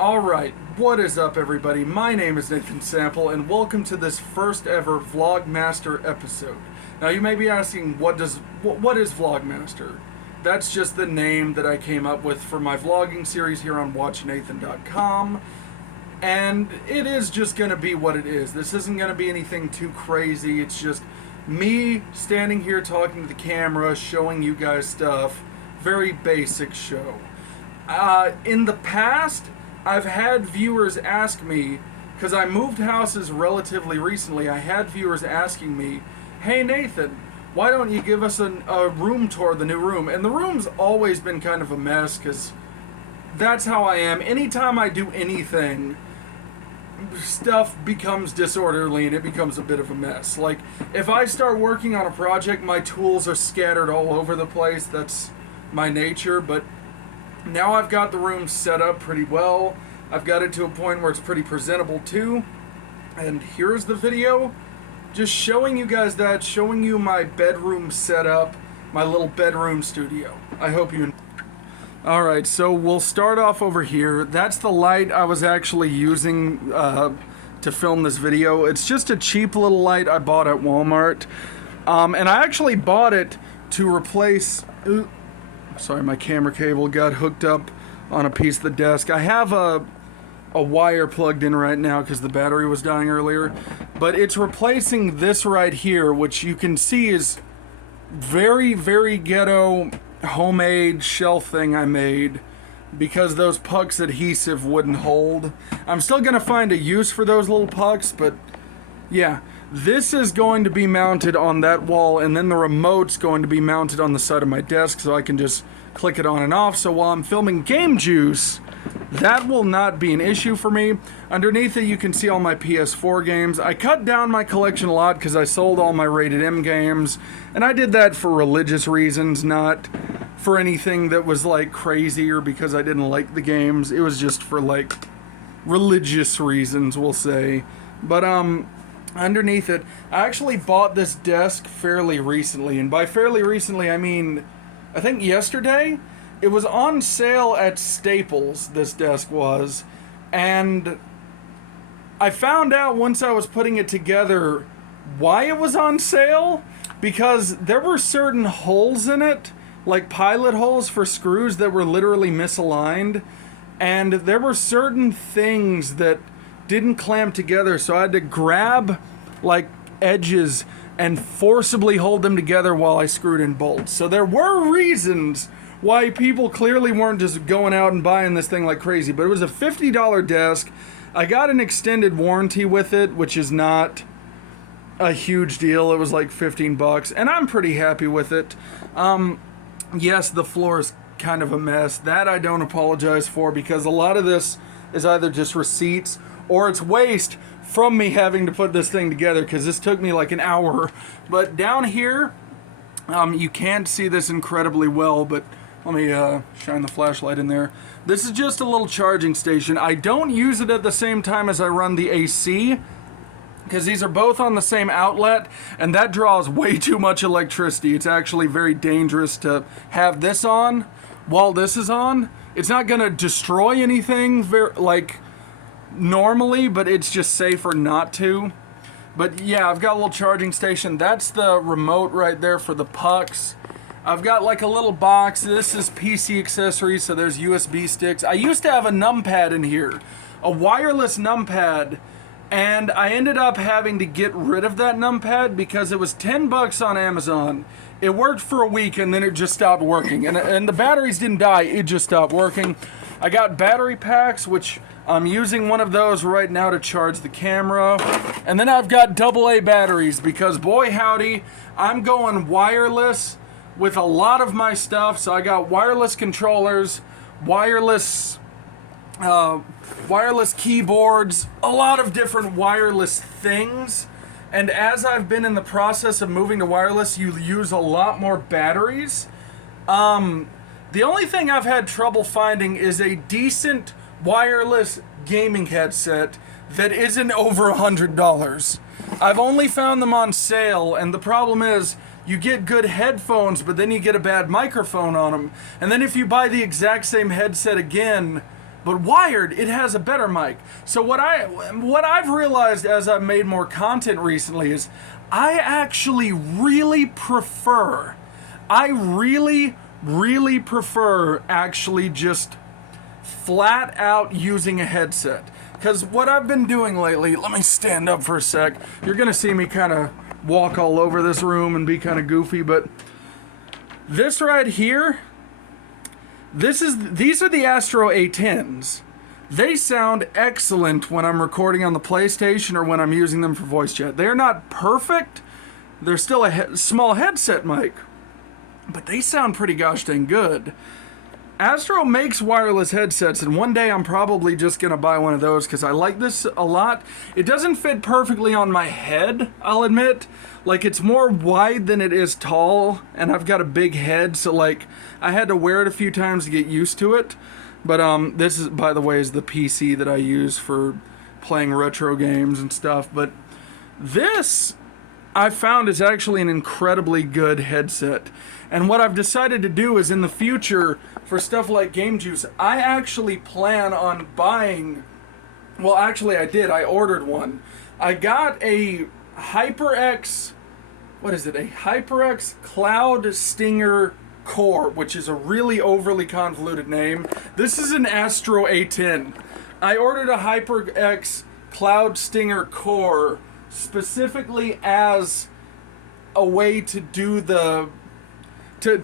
Alright, what is up everybody? My name is Nathan Sample and welcome to this first ever Vlogmaster episode. Now you may be asking, what is Vlogmaster? That's just the name that I came up with for my vlogging series here on WatchNathan.com. And it is just going to be what it is. This isn't going to be anything too crazy. It's just me standing here talking to the camera, showing you guys stuff. Very basic show. In the past, I've had viewers ask me, because I moved houses relatively recently, I had viewers asking me, hey Nathan, why don't you give us a room tour of the new room? And the room's always been kind of a mess, because that's how I am. Anytime I do anything, stuff becomes disorderly and it becomes a bit of a mess. Like, if I start working on a project, my tools are scattered all over the place. That's my nature, but now I've got the room set up pretty well. I've got it to a point where it's pretty presentable too. And here's the video. Just showing you guys that, showing you my bedroom setup, my little bedroom studio. I hope you... Alright, so we'll start off over here. That's the light I was actually using to film this video. It's just a cheap little light I bought at Walmart. And I actually bought it to replace... Sorry, my camera cable got hooked up on a piece of the desk. I have a wire plugged in right now because the battery was dying earlier. But it's replacing this right here, which you can see is very, very ghetto homemade shelf thing I made because those pucks adhesive wouldn't hold. I'm still going to find a use for those little pucks, but yeah. This is going to be mounted on that wall, and then the remote's going to be mounted on the side of my desk so I can just click it on and off. So while I'm filming Game Juice, that will not be an issue for me. Underneath it, you can see all my PS4 games. I cut down my collection a lot because I sold all my rated M games, and I did that for religious reasons, not for anything that was like crazy or because I didn't like the games. It was just for like religious reasons, we'll say. But underneath it, I actually bought this desk fairly recently, and by fairly recently I mean I think yesterday. It was on sale at Staples, this desk was, and I found out once I was putting it together why it was on sale, because there were certain holes in it, like pilot holes for screws that were literally misaligned, and there were certain things that didn't clamp together, so I had to grab like edges and forcibly hold them together while I screwed in bolts. So there were reasons why people clearly weren't just going out and buying this thing like crazy, but it was a $50 desk. I got an extended warranty with it, which is not a huge deal. It was like 15 bucks, and I'm pretty happy with it. Yes, the floor is kind of a mess. That I don't apologize for, because a lot of this is either just receipts or it's waste from me having to put this thing together, because this took me like an hour. But down here, you can't see this incredibly well, but let me shine the flashlight in there. This is just a little charging station. I don't use it at the same time as I run the AC, because these are both on the same outlet, and that draws way too much electricity. It's actually very dangerous to have this on while this is on. It's not going to destroy anything like normally, but it's just safer not to. But yeah, I've got a little charging station. That's the remote right there for the pucks. I've got like a little box. This is PC accessories, so there's USB sticks. I used to have a numpad in here, a wireless numpad, and I ended up having to get rid of that numpad because it was 10 bucks on Amazon. It worked for a week and then it just stopped working, and the batteries didn't die, it just stopped working. I got battery packs, which I'm using one of those right now to charge the camera. And then I've got AA batteries because, boy howdy, I'm going wireless with a lot of my stuff. So I got wireless controllers, wireless keyboards, a lot of different wireless things. And as I've been in the process of moving to wireless, you use a lot more batteries. The only thing I've had trouble finding is a decent wireless gaming headset that isn't over $100. I've only found them on sale, and the problem is you get good headphones, but then you get a bad microphone on them. And then if you buy the exact same headset again, But wired, it has a better mic. So what I've realized as I've made more content recently is I actually really prefer actually just flat out using a headset. Because what I've been doing lately, let me stand up for a sec. You're gonna see me kind of walk all over this room and be kind of goofy, but this right here, these are the Astro A10s. They sound excellent when I'm recording on the PlayStation or when I'm using them for voice chat. They're not perfect. They're still a small headset mic, but they sound pretty gosh dang good. Astro makes wireless headsets, and one day I'm probably just gonna buy one of those because I like this a lot. It doesn't fit perfectly on my head, I'll admit. Like, it's more wide than it is tall, and I've got a big head, so like I had to wear it a few times to get used to it. But this is, by the way, is the PC that I use for playing retro games and stuff. But this, I found, is actually an incredibly good headset. And what I've decided to do is in the future, for stuff like Game Juice, I actually plan on buying, well actually I did, I ordered one. I got a HyperX, what is it, a HyperX Cloud Stinger Core, which is a really overly convoluted name. This is an Astro A10. I ordered a HyperX Cloud Stinger Core specifically as a way to do the do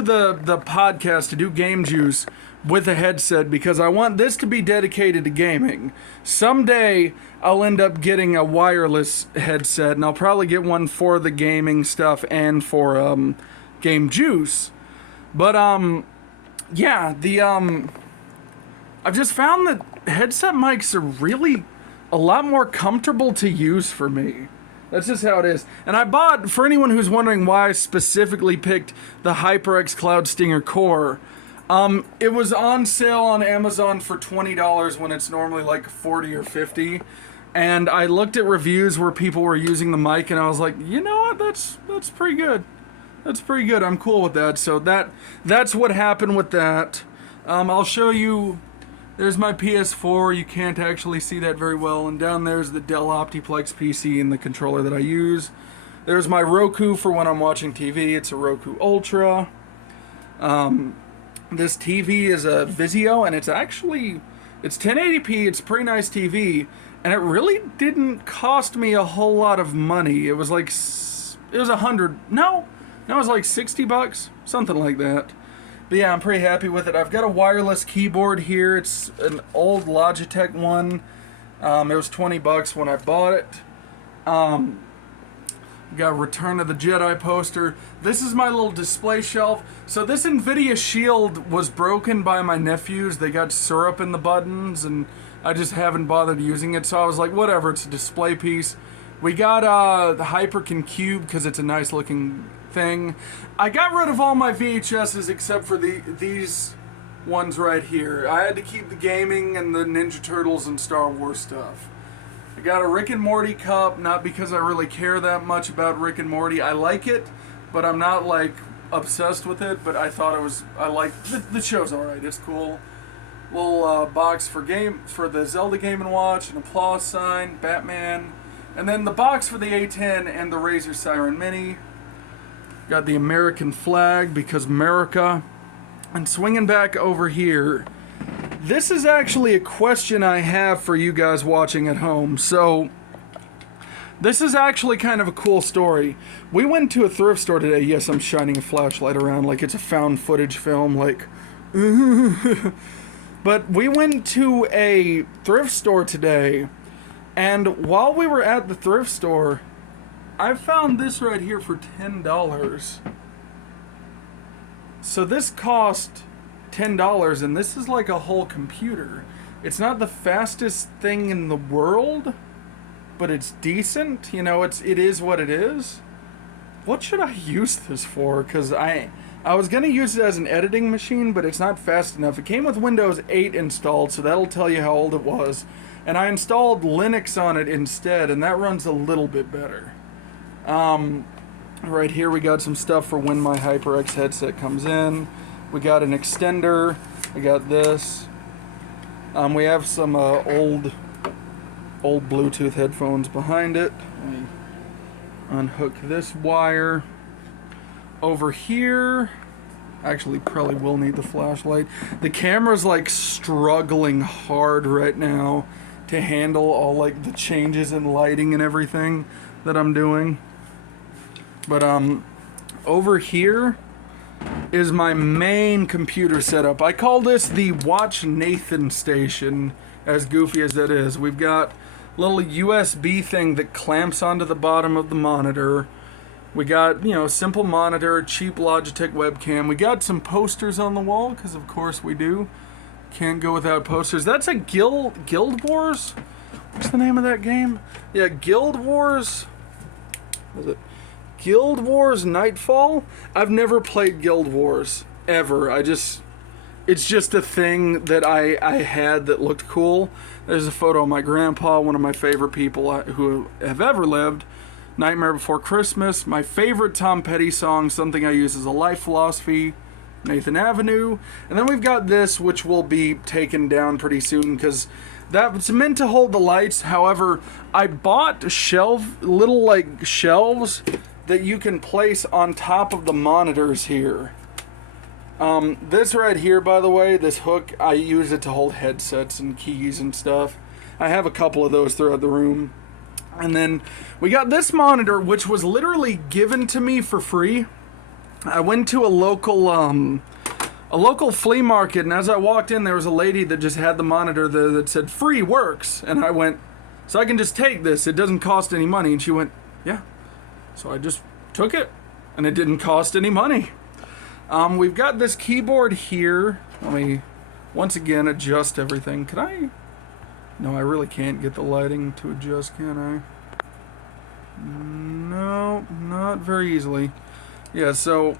the podcast, to do Game Juice with a headset, because I want this to be dedicated to gaming. Someday I'll end up getting a wireless headset, and I'll probably get one for the gaming stuff and for Game Juice. But yeah, I've just found that headset mics are really a lot more comfortable to use for me. That's just how it is. And I bought, for anyone who's wondering why I specifically picked the HyperX Cloud Stinger Core, it was on sale on Amazon for $20 when it's normally like $40 or $50. And I looked at reviews where people were using the mic, and I was like, you know what, that's pretty good. That's pretty good. I'm cool with that. So that's what happened with that. I'll show you. There's my PS4. You can't actually see that very well. And down there's the Dell Optiplex PC and the controller that I use. There's my Roku for when I'm watching TV. It's a Roku Ultra. This TV is a Vizio, and it's 1080p. It's a pretty nice TV. And it really didn't cost me a whole lot of money. It was like, it was it was like $60, something like that. But yeah, I'm pretty happy with it. I've got a wireless keyboard here. It's an old Logitech one. It was $20 when I bought it. Got Return of the Jedi poster. This is my little display shelf. So this NVIDIA Shield was broken by my nephews. They got syrup in the buttons, and I just haven't bothered using it. So I was like, whatever, it's a display piece. We got the Hyperkin Cube because it's a nice looking thing. I got rid of all my VHSs except for these ones right here. I had to keep the gaming and the Ninja Turtles and Star Wars stuff. I got a Rick and Morty cup, not because I really care that much about Rick and Morty. I like it, but I'm not like obsessed with it. But I thought I like the show's alright. It's cool. Little box for the Zelda Game & Watch, an applause sign, Batman, and then the box for the A10 and the Razer Siren Mini. Got the American flag because America. And swinging back over here, this is actually a question I have for you guys watching at home. So, this is actually kind of a cool story. We went to a thrift store today. Yes, I'm shining a flashlight around like it's a found footage film, like... But we went to a thrift store today, and while we were at the thrift store, I found this right here for $10. So this cost $10, and this is like a whole computer. It's not the fastest thing in the world, but it's decent. You know, it is what it is. What should I use this for? Because I was going to use it as an editing machine, but it's not fast enough. It came with Windows 8 installed, so that'll tell you how old it was. And I installed Linux on it instead, and that runs a little bit better. Right here we got some stuff for when my HyperX headset comes in. We got an extender. We got this. We have some old Bluetooth headphones behind it. Let me unhook this wire. Over here, actually probably will need the flashlight. The camera's like struggling hard right now to handle all like the changes in lighting and everything that I'm doing. But over here is my main computer setup. I call this the Watch Nathan station, as goofy as that is. We've got a little USB thing that clamps onto the bottom of the monitor. We got, you know, simple monitor, cheap Logitech webcam. We got some posters on the wall, because of course we do. Can't go without posters. That's a Guild Wars? What's the name of that game? Yeah, Guild Wars. Was it Guild Wars Nightfall? I've never played Guild Wars ever. it's just a thing that I had that looked cool. There's a photo of my grandpa, one of my favorite people who have ever lived. Nightmare Before Christmas. My favorite Tom Petty song, something I use as a life philosophy, Nathan Avenue. And then we've got this, which will be taken down pretty soon because that's meant to hold the lights. However, I bought little like shelves that you can place on top of the monitors here. This right here, by the way, this hook, I use it to hold headsets and keys and stuff. I have a couple of those throughout the room. And then we got this monitor, which was literally given to me for free. I went to a local flea market, and as I walked in, there was a lady that just had the monitor there that said free works. And I went, so I can just take this, it doesn't cost any money. And she went, yeah. So I just took it, and it didn't cost any money. We've got this keyboard here. Let me once again adjust everything. Could I? No, I really can't get the lighting to adjust, can I? No, not very easily. Yeah, so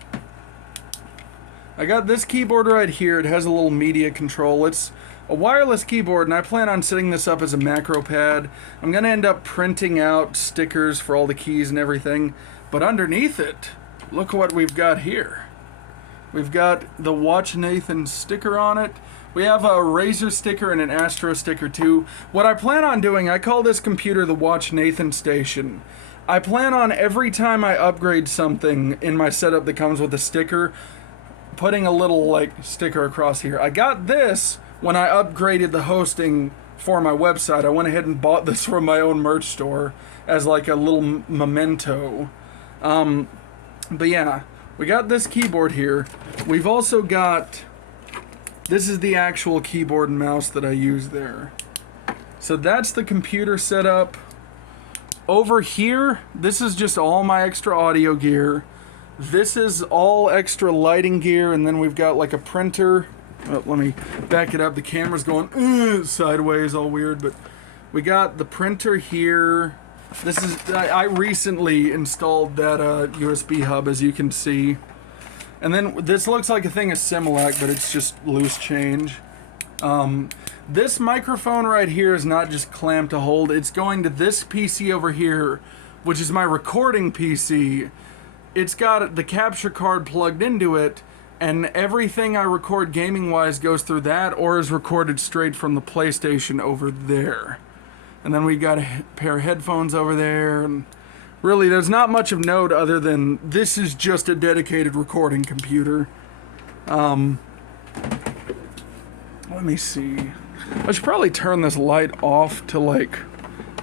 I got this keyboard right here. It has a little media control. It's a wireless keyboard, and I plan on setting this up as a macro pad. I'm going to end up printing out stickers for all the keys and everything. But underneath it, look what we've got here. We've got the Watch Nathan sticker on it. We have a Razer sticker and an Astro sticker too. What I plan on doing, I call this computer the Watch Nathan station. I plan on every time I upgrade something in my setup that comes with a sticker, putting a little like sticker across here. I got this when I upgraded the hosting for my website. I went ahead and bought this from my own merch store as like a little memento. But yeah, we got this keyboard here. We've also got, this is the actual keyboard and mouse that I use there. So that's the computer setup. Over here, this is just all my extra audio gear. This is all extra lighting gear, and then we've got like a printer. Oh, let me back it up. The camera's going sideways, all weird, but we got the printer here. This is, I recently installed that USB hub, as you can see. And then this looks like a thing of Similac, but it's just loose change. This microphone right here is not just clamped to hold. It's going to this PC over here, which is my recording PC. It's got the capture card plugged into it, and everything I record gaming-wise goes through that or is recorded straight from the PlayStation over there. And then we got a pair of headphones over there, and really there's not much of note other than this is just a dedicated recording computer. Let me see. I should probably turn this light off to like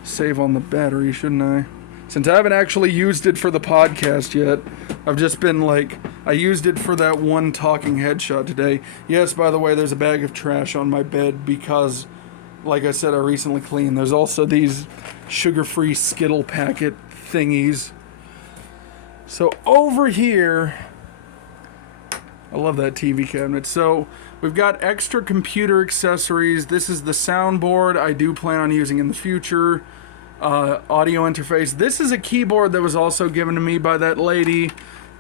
save on the battery, shouldn't I? Since I haven't actually used it for the podcast yet, I've just been like, I used it for that one talking headshot today. Yes, by the way, there's a bag of trash on my bed because, like I said, I recently cleaned. There's also these sugar-free Skittle packet thingies. So over here, I love that TV cabinet. So we've got extra computer accessories. This is the soundboard I do plan on using in the future. Audio interface. This is a keyboard that was also given to me by that lady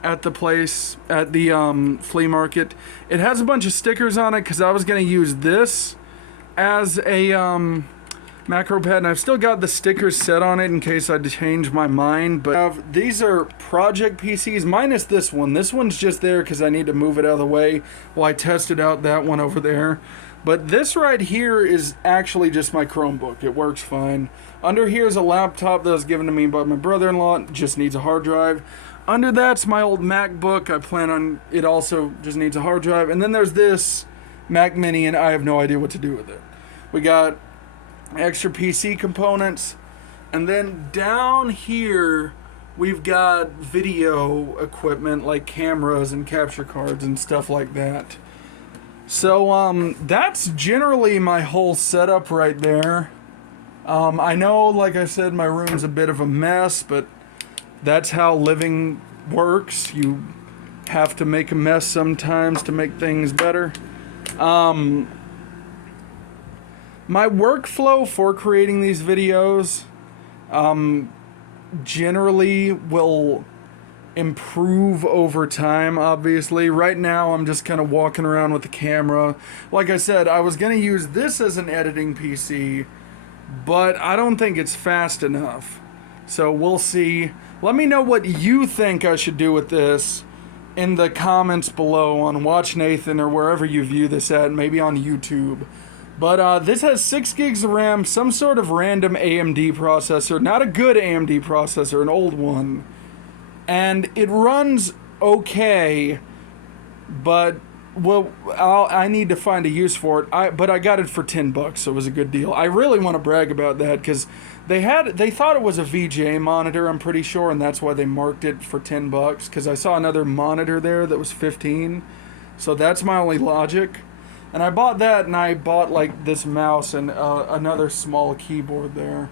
at the place, at the flea market. It has a bunch of stickers on it because I was going to use this as a macro pad, and I've still got the stickers set on it in case I change my mind. But these are project PCs minus this one. This one's just there because I need to move it out of the way while I tested out that one over there. But this right here is actually just my Chromebook. It works fine. Under here is a laptop that was given to me by my brother-in-law. It just needs a hard drive. Under that's my old MacBook. I plan on it also just needs a hard drive. And then there's this Mac Mini, and I have no idea what to do with it. We got extra PC components. And then down here, we've got video equipment like cameras and capture cards and stuff like that. So that's generally my whole setup right there. I know, like I said, my room's a bit of a mess, but that's how living works. You have to make a mess sometimes to make things better. My workflow for creating these videos generally will improve over time, obviously. Right now, I'm just kind of walking around with the camera. Like I said, I was going to use this as an editing PC, but I don't think it's fast enough. So we'll see. Let me know what you think I should do with this in the comments below on Watch Nathan or wherever you view this at, maybe on YouTube. But this has 6 gigs of RAM, some sort of random AMD processor, not a good AMD processor, an old one. And it runs okay, but well, I need to find a use for it. But I got it for $10, so it was a good deal. I really want to brag about that because they thought it was a VGA monitor, I'm pretty sure, and that's why they marked it for $10. Because I saw another monitor there that was $15, so that's my only logic. And I bought that, and I bought like this mouse and another small keyboard there.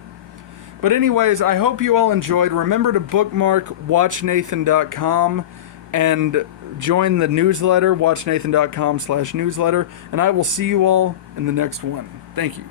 But anyways, I hope you all enjoyed. Remember to bookmark watchnathan.com and join the newsletter, watchnathan.com/newsletter. And I will see you all in the next one. Thank you.